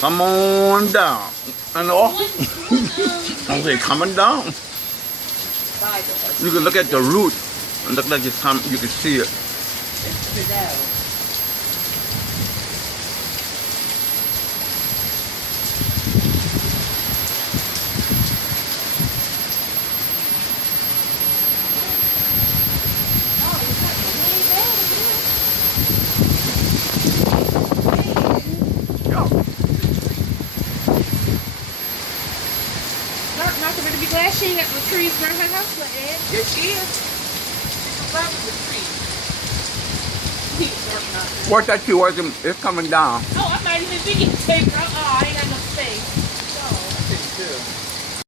Come on down. And all. I'm saying coming down. You can look at the root and look like it's come. You can see it. Martha better be glad she ain't got no trees around her house like that. Yes, she is. She's surviving the trees. Watch that tree. Watch them. It's coming down. Oh, I might even be tape. Oh, I ain't got no space. I think too.